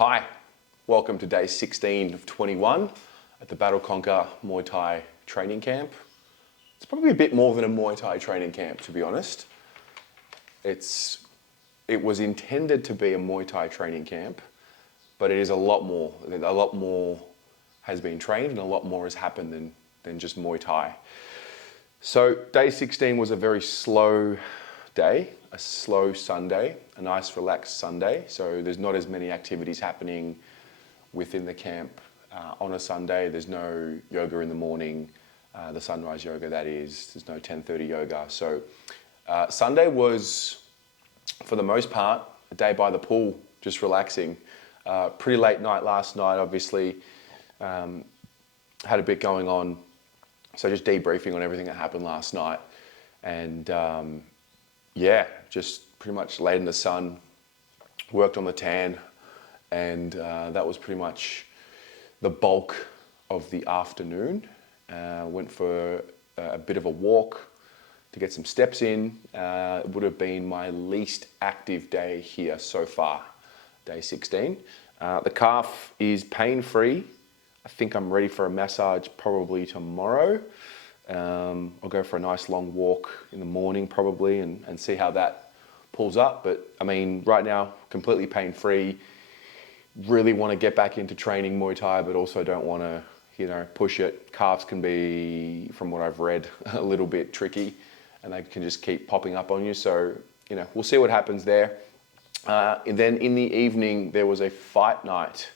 Hi, welcome to day 16 of 21 at the Battle Conquer Muay Thai training camp. It's probably a bit more than a Muay Thai training camp, to be honest. It was intended to be a Muay Thai training camp, but it is a lot more. A lot more has been trained and a lot more has happened than just Muay Thai. So day 16 was a very slow day, a slow Sunday, a nice relaxed Sunday. So there's not as many activities happening within the camp on a Sunday. There's no yoga in the morning, the sunrise yoga that is. There's no 10:30 yoga. So Sunday was, for the most part, a day by the pool, just relaxing. Pretty late night last night, obviously. Had a bit going on. So just debriefing on everything that happened last night. And yeah, just pretty much laid in the sun, worked on the tan, and that was pretty much the bulk of the afternoon. Went for a bit of a walk to get some steps in. It would have been my least active day here so far, day 16. The calf is pain-free. I think I'm ready for a massage probably tomorrow. I'll go for a nice long walk in the morning probably and see how that pulls up. But I mean, right now, completely pain-free. Really want to get back into training Muay Thai, but also don't want to, push it. Calves can be, from what I've read, a little bit tricky and they can just keep popping up on you. So, we'll see what happens there. And then in the evening, there was a fight night.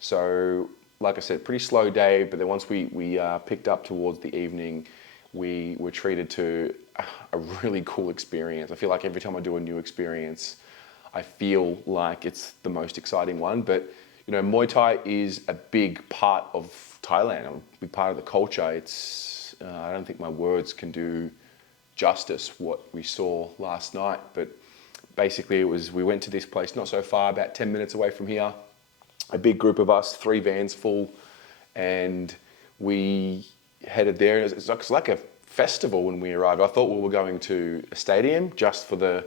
So, like I said, pretty slow day, but then once we picked up towards the evening, we were treated to a really cool experience. I feel like every time I do a new experience, I feel like it's the most exciting one. But, Muay Thai is a big part of Thailand, a big part of the culture. I don't think my words can do justice what we saw last night, but basically we went to this place not so far, about 10 minutes away from here. A big group of us, 3 vans full, and we headed there. It's like a festival when we arrived. I thought we were going to a stadium just for the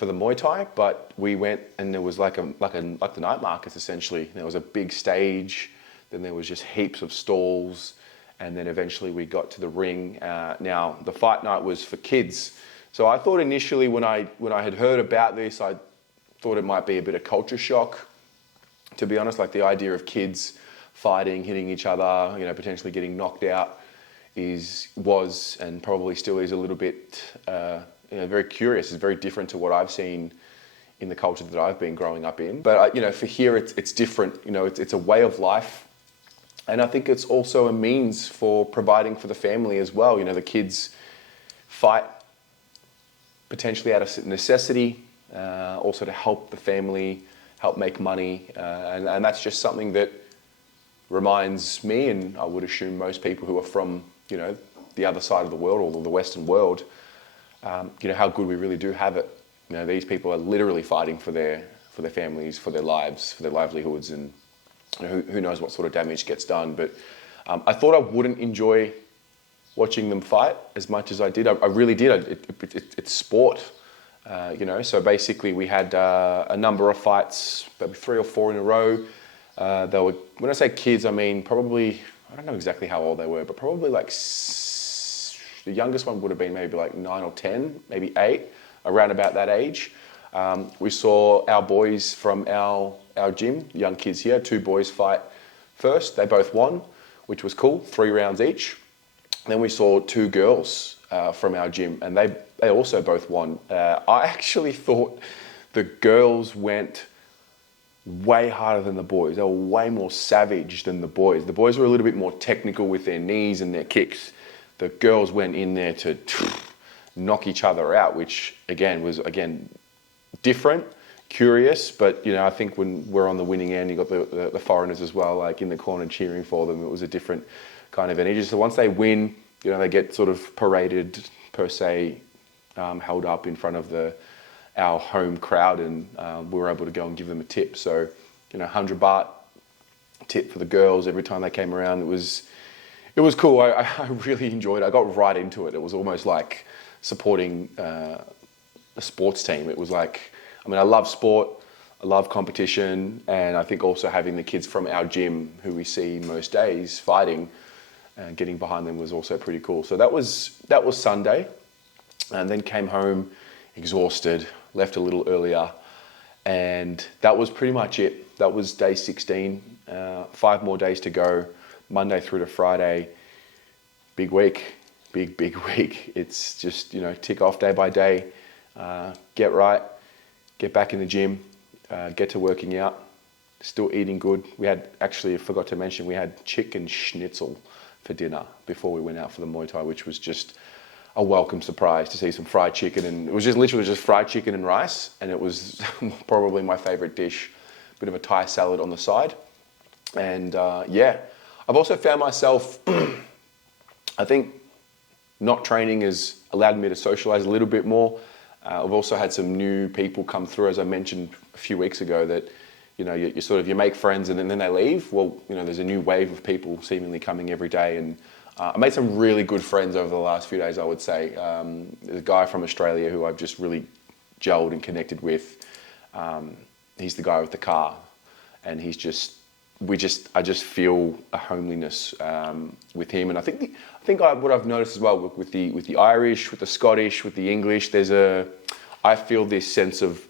Muay Thai, but we went and there was like the night markets essentially. There was a big stage, then there was just heaps of stalls, and then eventually we got to the ring. Now the fight night was for kids, so I thought initially when I had heard about this, I thought it might be a bit of culture shock. To be honest, like the idea of kids fighting, hitting each other, potentially getting knocked out was and probably still is a little bit, very curious. It's very different to what I've seen in the culture that I've been growing up in. But, for here, it's different. It's a way of life. And I think it's also a means for providing for the family as well. The kids fight potentially out of necessity, also to help the family, help make money, and that's just something that reminds me, and I would assume most people who are from, the other side of the world or the Western world, how good we really do have it. These people are literally fighting for their families, for their lives, for their livelihoods, and who knows what sort of damage gets done. But I thought I wouldn't enjoy watching them fight as much as I did. I really did. It's sport. So basically we had a number of fights, maybe 3 or 4 in a row. They were, when I say kids, I mean probably, I don't know exactly how old they were, but probably like the youngest one would have been maybe like 9 or 10, maybe 8, around about that age. We saw our boys from our gym, young kids here, 2 boys fight first. They both won, which was cool, 3 rounds each. Then we saw 2 girls from our gym, and they also both won. I actually thought the girls went way harder than the boys. They were way more savage than the boys. The boys were a little bit more technical with their knees and their kicks. The girls went in there to knock each other out, which was different, curious, but I think when we're on the winning end, you got the foreigners as well, like in the corner cheering for them. It was a different kind of energy. So once they win, they get sort of paraded per se, held up in front of our home crowd, and we were able to go and give them a tip. So, 100 baht tip for the girls every time they came around. It was cool. I really enjoyed it. I got right into it. It was almost like supporting a sports team. It was like, I love sport. I love competition, and I think also having the kids from our gym who we see most days fighting and getting behind them was also pretty cool. So that was Sunday, and then came home exhausted, left a little earlier, and that was pretty much it. That was day 16, 5 more days to go, Monday through to Friday. Big week, big week. It's just, tick off day by day, get right, get back in the gym, get to working out, still eating good. We had, actually, I forgot to mention, we had chicken schnitzel for dinner before we went out for the Muay Thai, which was just a welcome surprise to see some fried chicken. And it was just literally just fried chicken and rice, and it was probably my favorite dish. Bit of a Thai salad on the side. And I've also found myself, I think not training has allowed me to socialize a little bit more. I've also had some new people come through, as I mentioned a few weeks ago, that you make friends and then they leave. Well, there's a new wave of people seemingly coming every day, and I made some really good friends over the last few days, I would say. There's a guy from Australia who I've just really gelled and connected with. He's the guy with the car, and I just feel a homeliness with him. And I think what I've noticed as well with the Irish, with the Scottish, with the English, I feel this sense of,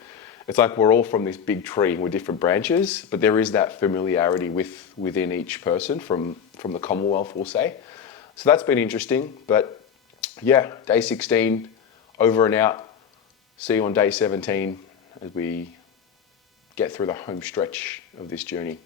it's like we're all from this big tree and we're different branches, but there is that familiarity within each person from the Commonwealth, we'll say. So that's been interesting. But yeah, day 16, over and out. See you on day 17 as we get through the home stretch of this journey.